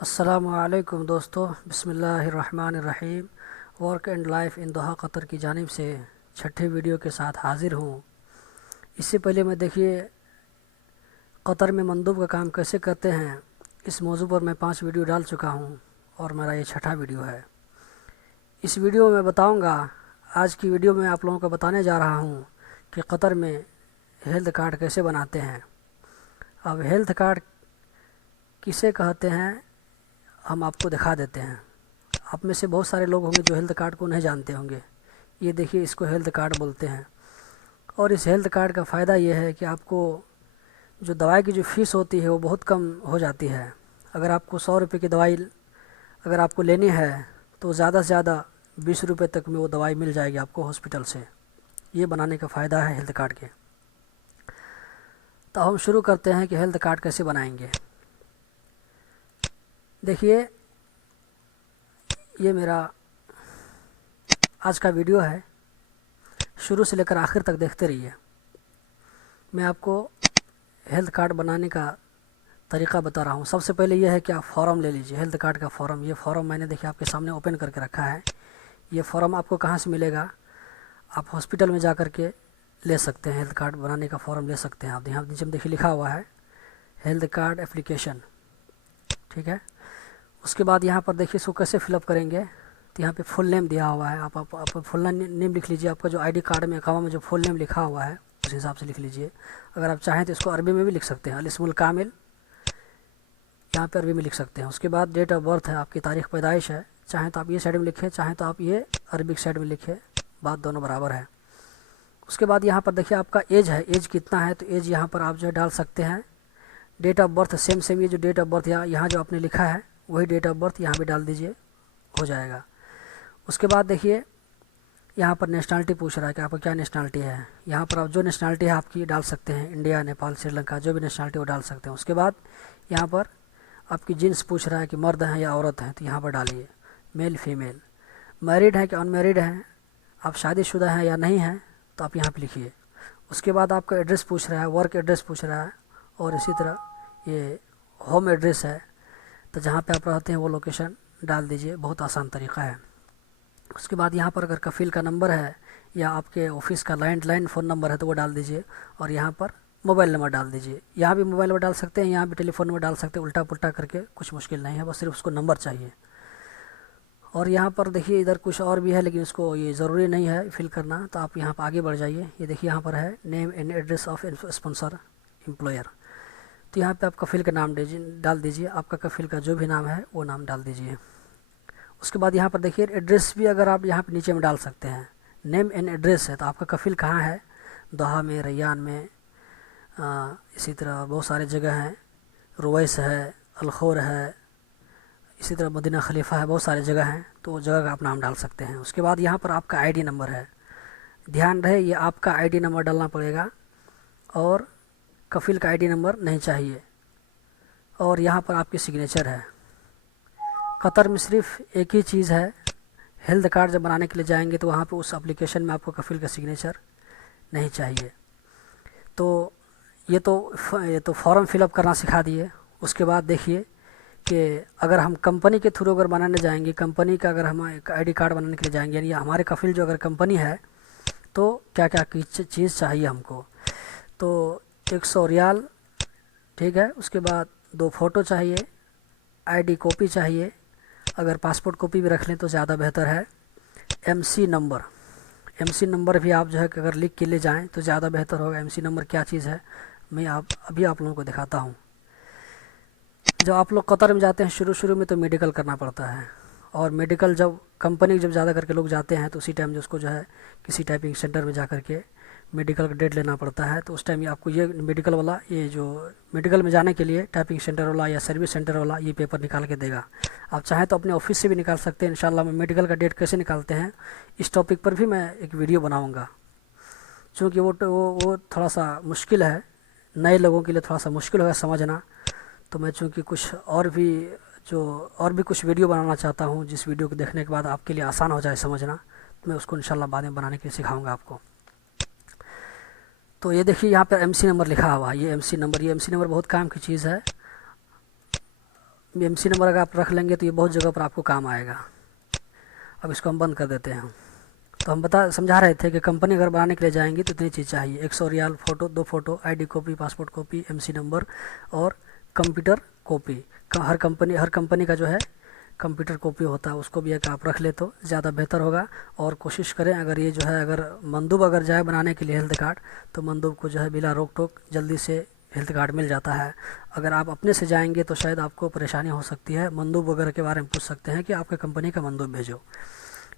السلام علیکم دوستو، بسم اللہ الرحمن الرحیم۔ Work and life in Doha Qatar کی جانب سے چھٹے ویڈیو کے ساتھ حاضر ہوں۔ اس سے پہلے میں دیکھیے قطر میں مندوب کا کام کیسے کرتے ہیں، اس موضوع پر میں 5 ویڈیو ڈال چکا ہوں اور میرا یہ چھٹا ویڈیو ہے۔ اس ویڈیو میں بتاؤں گا، آج کی ویڈیو میں آپ لوگوں کو بتانے جا رہا ہوں کہ قطر میں ہیلتھ کارڈ کیسے بناتے ہیں۔ اب ہیلتھ کارڈ کسے کہتے ہیں ہم آپ کو دکھا دیتے ہیں۔ آپ میں سے بہت سارے لوگ ہوں گے جو ہیلتھ کارڈ کو نہیں جانتے ہوں گے۔ یہ دیکھیے، اس کو ہیلتھ کارڈ بولتے ہیں، اور اس ہیلتھ کارڈ کا فائدہ یہ ہے کہ آپ کو جو دوائی کی جو فیس ہوتی ہے وہ بہت کم ہو جاتی ہے۔ اگر آپ کو 100 روپے کی دوائی اگر آپ کو لینی ہے تو زیادہ سے زیادہ 20 روپے تک میں وہ دوائی مل جائے گی آپ کو ہاسپٹل سے۔ یہ بنانے کا فائدہ ہے ہیلتھ کارڈ کے۔ تو ہم شروع کرتے ہیں کہ ہیلتھ کارڈ کیسے بنائیں گے۔ دیکھیے، یہ میرا آج کا ویڈیو ہے، شروع سے لے کر آخر تک دیکھتے رہیے۔ میں آپ کو ہیلتھ کارڈ بنانے کا طریقہ بتا رہا ہوں۔ سب سے پہلے یہ ہے کہ آپ فارم لے لیجئے، ہیلتھ کارڈ کا فارم۔ یہ فارم میں نے دیکھیے آپ کے سامنے اوپن کر کے رکھا ہے۔ یہ فارم آپ کو کہاں سے ملے گا؟ آپ ہاسپٹل میں جا کر کے لے سکتے ہیں، ہیلتھ کارڈ بنانے کا فارم لے سکتے ہیں آپ۔ یہاں نیچے میں دیکھیے لکھا ہوا ہے ہیلتھ کارڈ اپلیکیشن، ٹھیک ہے۔ اس کے بعد یہاں پر دیکھیے اس کو کیسے فل اپ کریں گے۔ تو یہاں پہ فل نیم دیا ہوا ہے، آپ فل نیم لکھ لیجئے۔ آپ کا جو آئی ڈی کارڈ میں اقامہ میں جو فل نیم لکھا ہوا ہے اس حساب سے لکھ لیجئے۔ اگر آپ چاہیں تو اس کو عربی میں بھی لکھ سکتے ہیں، الاسم الکامل یہاں پہ عربی میں لکھ سکتے ہیں۔ اس کے بعد ڈیٹ آف برتھ ہے، آپ کی تاریخ پیدائش ہے، چاہیں تو آپ یہ سائڈ میں لکھیں، چاہیں تو آپ یہ عربک سائڈ میں لکھیں، بات دونوں برابر ہے۔ اس کے بعد یہاں پر دیکھیے آپ کا ایج ہے، ایج کتنا ہے، تو ایج یہاں پر آپ جو ہے ڈال سکتے ہیں۔ ڈیٹ آف برتھ سیم یہ جو ڈیٹ آف برتھ یہاں جو آپ نے لکھا ہے وہی ڈیٹ آف برتھ یہاں بھی ڈال دیجئے، ہو جائے گا۔ اس کے بعد دیکھیے یہاں پر نیشنلٹی پوچھ رہا ہے کہ آپ کا کیا نیشنلٹی ہے۔ یہاں پر آپ جو نیشنلٹی ہے آپ کی ڈال سکتے ہیں، انڈیا، نیپال، سری لنکا، جو بھی نیشنلٹی وہ ڈال سکتے ہیں۔ اس کے بعد یہاں پر آپ کی جنس پوچھ رہا ہے کہ مرد ہیں یا عورت ہیں، تو یہاں پر ڈالیے میل فیمیل۔ میرڈ ہیں کہ ان میرڈ ہیں، آپ شادی شدہ ہیں یا نہیں ہیں، تو آپ یہاں پہ لکھیے۔ اس کے بعد آپ کا ایڈریس پوچھ رہا ہے، ورک ایڈریس پوچھ رہا ہے، اور اسی طرح یہ ہوم ایڈریس ہے، تو جہاں پہ آپ رہتے ہیں وہ لوکیشن ڈال دیجئے۔ بہت آسان طریقہ ہے۔ اس کے بعد یہاں پر اگر کفیل کا نمبر ہے یا آپ کے آفس کا لینڈ لائن فون نمبر ہے تو وہ ڈال دیجئے، اور یہاں پر موبائل نمبر ڈال دیجئے۔ یہاں بھی موبائل نمبر ڈال سکتے ہیں، یہاں بھی ٹیلی فون نمبر ڈال سکتے ہیں، الٹا پلٹا کر کے کچھ مشکل نہیں ہے، بس صرف اس کو نمبر چاہیے۔ اور یہاں پر دیکھیے ادھر کچھ اور بھی ہے، لیکن اس کو یہ ضروری نہیں ہے فل کرنا، تو آپ یہاں پہ آگے بڑھ جائیے۔ یہ دیکھیے یہاں پر ہے name and address of sponsor employer, تو یہاں پہ آپ کفیل کا نام ڈال دیجئے۔ آپ کا کفیل کا جو بھی نام ہے وہ نام ڈال دیجئے۔ اس کے بعد یہاں پر دیکھیے ایڈریس بھی اگر آپ یہاں پہ نیچے میں ڈال سکتے ہیں، نیم اینڈ ایڈریس ہے، تو آپ کا کفیل کہاں ہے؟ دوحہ میں، ریان میں، اسی طرح بہت سارے جگہ ہیں، رویس ہے، الخور ہے، اسی طرح مدینہ خلیفہ ہے، بہت سارے جگہ ہیں، تو وہ جگہ کا آپ نام ڈال سکتے ہیں۔ اس کے بعد یہاں پر آپ کا آئی ڈی نمبر ہے، دھیان رہے یہ آپ کا آئی ڈی نمبر ڈالنا پڑے گا، اور کفیل کا آئی ڈی نمبر نہیں چاہیے۔ اور یہاں پر آپ کی سگنیچر ہے۔ قطر میں صرف ایک ہی چیز ہے، ہیلتھ کارڈ جب بنانے کے لیے جائیں گے تو وہاں پہ اس اپلیکیشن میں آپ کو کفیل کا سگنیچر نہیں چاہیے۔ تو یہ تو فارم فل اپ کرنا سکھا دیے۔ اس کے بعد دیکھیے کہ اگر ہم کمپنی کے تھرو اگر بنانے جائیں گے، کمپنی کا اگر ہم آئی ڈی کارڈ بنانے کے لیے جائیں گے، یعنی ہمارے کفیل جو اگر کمپنی ہے تو کیا کیا چیز چاہیے ہم کو؟ تو 100 ریال، ٹھیک ہے۔ اس کے بعد 2 فوٹو چاہیے، آئی ڈی کاپی چاہیے، اگر پاسپورٹ کاپی بھی رکھ لیں تو زیادہ بہتر ہے۔ ایم سی نمبر بھی آپ جو ہے کہ اگر لکھ کے لے جائیں تو زیادہ بہتر ہوگا۔ ایم سی نمبر کیا چیز ہے میں ابھی آپ لوگوں کو دکھاتا ہوں۔ جب آپ لوگ قطر میں جاتے ہیں شروع میں تو میڈیکل کرنا پڑتا ہے، اور میڈیکل جب کمپنی جب زیادہ کر کے لوگ جاتے ہیں تو اسی ٹائم جو اس کو جو ہے کسی ٹائپنگ سینٹر میں جا کر کے میڈیکل کا ڈیٹ لینا پڑتا ہے، تو اس ٹائم آپ کو یہ میڈیکل والا، یہ جو میڈیکل میں جانے کے لیے ٹائپنگ سینٹر والا یا سروس سینٹر والا یہ پیپر نکال کے دے گا۔ آپ چاہیں تو اپنے آفس سے بھی نکال سکتے ہیں۔ انشاءاللہ میں میڈیکل کا ڈیٹ کیسے نکالتے ہیں اس ٹاپک پر بھی میں ایک ویڈیو بناؤں گا، چونکہ وہ تھوڑا سا مشکل ہے، نئے لوگوں کے لیے تھوڑا سا مشکل ہوگا سمجھنا، تو میں چونکہ کچھ اور بھی کچھ ویڈیو بنانا چاہتا ہوں، جس ویڈیو کو دیکھنے کے بعد آپ کے لیے آسان ہو جائے سمجھنا، تو میں اس کو انشاءاللہ بعد میں بنانے کے لیے سکھاؤں گا آپ کو۔ تو یہ دیکھیے یہاں پر ایم سی نمبر لکھا ہوا ہے، یہ ایم سی نمبر بہت کام کی چیز ہے۔ BMC नंबर अगर आप रख लेंगे तो ये बहुत जगह पर आपको काम आएगा। अब इसको हम बंद कर देते हैं। तो हम समझा रहे थे कि कंपनी अगर बनाने के लिए जाएंगे तो इतनी चीज़ चाहिए: 100 रियाल, photo, 2 photo, ID copy, passport copy, MC number और कंप्यूटर कॉपी। हर कंपनी का जो है कंप्यूटर कॉपी होता है, उसको भी एक आप रख ले तो ज़्यादा बेहतर होगा। और कोशिश करें अगर ये जो है अगर मंदूब अगर जाए बनाने के लिए हेल्थ कार्ड, तो मंदूब को जो है बिला रोक टोक जल्दी से हेल्थ कार्ड मिल जाता है। अगर आप अपने से जाएंगे तो शायद आपको परेशानी हो सकती है। मंदूब वगैरह के बारे में पूछ सकते हैं कि आपके कंपनी का मंदूब भेजो।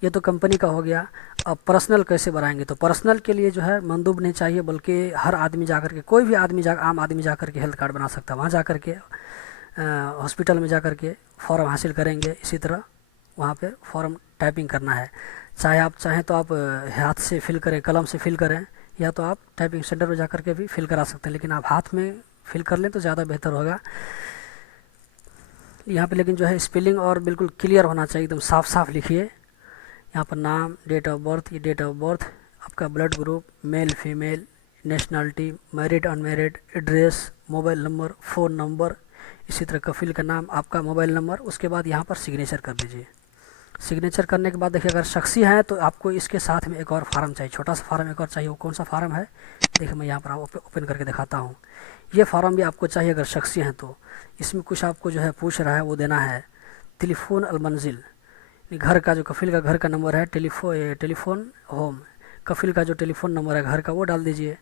ये तो कंपनी का हो गया। अब पर्सनल कैसे बनाएंगे? तो पर्सनल के लिए जो है मंदूब नहीं चाहिए, बल्कि हर आदमी जाकर के, कोई भी आदमी आम आदमी जाकर के हेल्थ कार्ड बना सकता है। वहाँ जाकर के हॉस्पिटल में जाकर के फॉर्म हासिल करेंगे। इसी तरह वहाँ पे फॉर्म टाइपिंग करना है। आप चाहें तो आप हाथ से फिल करें, कलम से फिल करें, या तो आप टाइपिंग सेंटर में जाकर के भी फिल करा सकते हैं, लेकिन आप हाथ में फिल कर लें तो ज़्यादा बेहतर होगा। यहाँ पे लेकिन जो है स्पेलिंग और बिल्कुल क्लियर होना चाहिए, एकदम साफ साफ लिखिए। यहाँ पर नाम, डेट ऑफ बर्थ, ये डेट ऑफ बर्थ, आपका blood group, male female, nationality, married unmarried, address, mobile number, phone number, इसी तरह कफिल का नाम, आपका मोबाइल नंबर। उसके बाद यहाँ पर सिग्नेचर कर दीजिए। सिग्नेचर करने के बाद देखिए अगर शख्सी हैं तो आपको इसके साथ में एक और फार्म चाहिए, छोटा सा फार्म एक और चाहिए। वो कौन सा फार्म है? देखिए मैं यहाँ पर ओपन करके दिखाता हूँ। ये फार्म भी आपको चाहिए अगर शख्सी हैं तो। इसमें कुछ आपको जो है पूछ रहा है, वो देना है। टेलीफोन अलमंजिल, घर का जो कफिल का घर का नंबर है, टेलीफोन होम, कफिल का जो टेलीफोन नंबर है घर का, वो डाल दीजिए।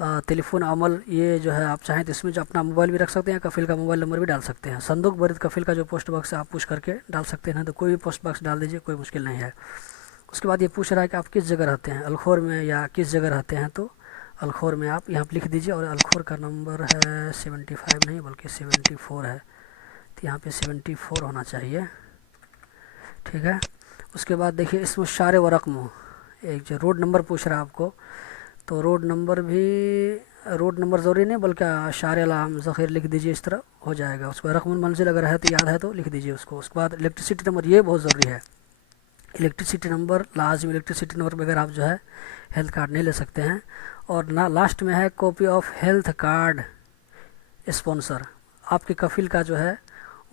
टेलीफोन अमल, ये जो है आप चाहें तो इसमें जो अपना मोबाइल भी रख सकते हैं, कफिल का मोबाइल नंबर भी डाल सकते हैं। संदूक बरीद कफिल का जो पोस्ट बॉक्स है आप पूछ करके डाल सकते हैं, तो कोई भी पोस्ट बॉक्स डाल दीजिए, कोई मुश्किल नहीं है। उसके बाद ये पूछ रहा है कि आप किस जगह रहते हैं, अलखोर में या किस जगह रहते हैं, तो अलखोर में आप यहाँ पर लिख दीजिए। और अलखोर का नंबर है 75 नहीं बल्कि 74 है, तो यहाँ पर 74 होना चाहिए, ठीक है। उसके बाद देखिए इसमें शारे व रकम, एक जो रोड नंबर पूछ रहा है आपको, तो रोड नंबर ज़रूरी नहीं बल्कि शारे आम ज़ख़ीर लिख दीजिए, इस तरह हो जाएगा। उसके बाद रकमुल मंजिल अगर है तो याद है तो लिख दीजिए उसको। उसके बाद इलेक्ट्रिसिटी नंबर, ये बहुत ज़रूरी है, इलेक्ट्रिसिटी नंबर लाजमी। इलेक्ट्रिसिटी नंबर बगैर आप जो है हेल्थ कार्ड नहीं ले सकते हैं। और ना लास्ट में है copy of health card sponsor, आपके कफिल का जो है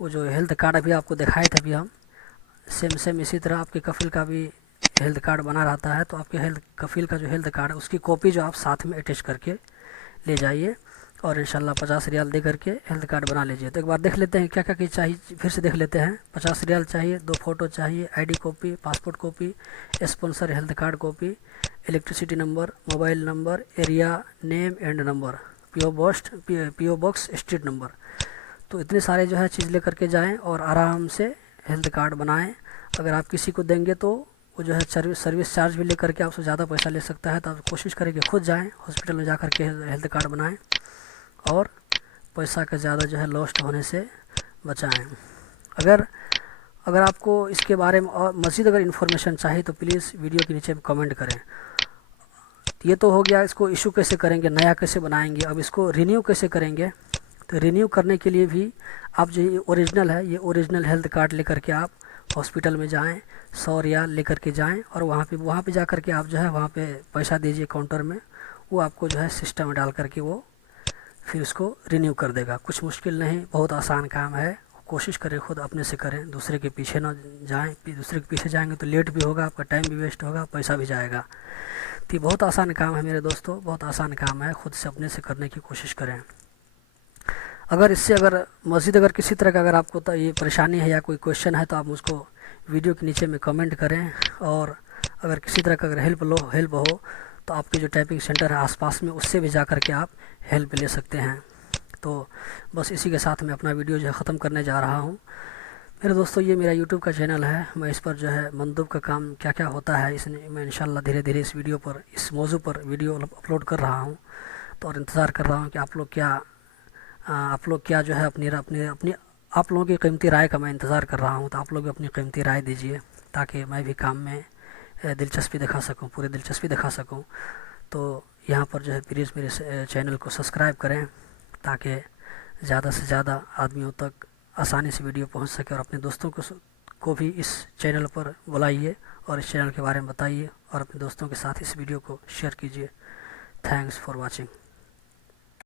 वो जो हेल्थ कार्ड अभी आपको दिखाए थे अभी हम, सेम इसी तरह आपके कफिल का भी हेल्थ कार्ड बना रहता है। तो आपके कफिल का जो हेल्थ कार्ड है उसकी कॉपी जो आप साथ में अटैच करके ले जाइए, और इंशाल्लाह 50 रियाल दे करके हेल्थ कार्ड बना लीजिए। तो एक बार देख लेते हैं क्या क्या चीज़ चाहिए, फिर से देख लेते हैं। 50 रियाल चाहिए, 2 फ़ोटो चाहिए, ID copy, passport copy, sponsor health card copy, electricity number, mobile number, area name and number, PO box street number. तो इतने सारे जो है चीज़ ले करके जाएँ और आराम से हेल्थ कार्ड बनाएं। अगर आप किसी को देंगे तो वो जो है सर्विस चार्ज भी ले करके आपसे ज़्यादा पैसा ले सकता है। तो आप कोशिश करें कि खुद जाएं हॉस्पिटल में जा कर के हेल्थ कार्ड बनाएं और पैसा का ज़्यादा जो है लॉस्ट होने से बचाएं। अगर आपको इसके बारे में और मज़ीद अगर इन्फॉर्मेशन चाहिए तो प्लीज़ वीडियो के नीचे कमेंट करें। ये तो हो गया, इसको इशू कैसे करेंगे, नया कैसे बनाएंगे। अब इसको रिन्यू कैसे करेंगे? तो रिन्यू करने के लिए भी आप जो ये ओरिजिनल है, ये ओरिजिनल हेल्थ कार्ड लेकर के आप हॉस्पिटल में जाएं, 100 रियाल लेकर के जाएं, और वहाँ पे जा कर के आप जो है वहाँ पे पैसा दीजिए काउंटर में। वो आपको जो है सिस्टम में डाल करके वो फिर उसको रिन्यू कर देगा। कुछ मुश्किल नहीं, बहुत आसान काम है। कोशिश करें खुद अपने से करें, दूसरे के पीछे ना जाएं। दूसरे के पीछे जाएंगे तो लेट भी होगा, आपका टाइम भी वेस्ट होगा, पैसा भी जाएगा। तो ये बहुत आसान काम है मेरे दोस्तों, बहुत आसान काम है। खुद से अपने से करने की कोशिश करें। अगर मज़ीद अगर किसी तरह का अगर आपको तो ये परेशानी है या कोई क्वेश्चन है तो आप मुझको वीडियो के नीचे में कमेंट करें। और अगर किसी तरह का अगर हेल्प हो तो आपके जो टाइपिंग सेंटर है आसपास में, उससे भी जा कर के आप हेल्प ले सकते हैं। तो बस इसी के साथ मैं अपना वीडियो जो है ख़त्म करने जा रहा हूँ। मेरे दोस्तों ये मेरा यूट्यूब का चैनल है, मैं इस पर जो है मंदूब का काम क्या क्या होता है इसने मैं इंशाल्लाह धीरे धीरे इस वीडियो पर, इस मौजू पर वीडियो अपलोड कर रहा हूँ। तो और इंतज़ार कर रहा हूँ कि आप लोग क्या जो है अपनी आप लोगों की कीमती राय का मैं इंतज़ार कर रहा हूँ। तो आप लोग भी अपनी कीमती राय दीजिए ताकि मैं भी काम में दिलचस्पी दिखा सकूँ, पूरी दिलचस्पी दिखा सकूँ। तो यहाँ पर जो है प्लीज़ मेरे चैनल को सब्सक्राइब करें ताकि ज़्यादा से ज़्यादा आदमियों तक आसानी से वीडियो पहुँच सके। और अपने दोस्तों को भी इस चैनल पर बुलाइए और इस चैनल के बारे में बताइए और अपने दोस्तों के साथ इस वीडियो को शेयर कीजिए। Thanks for watching.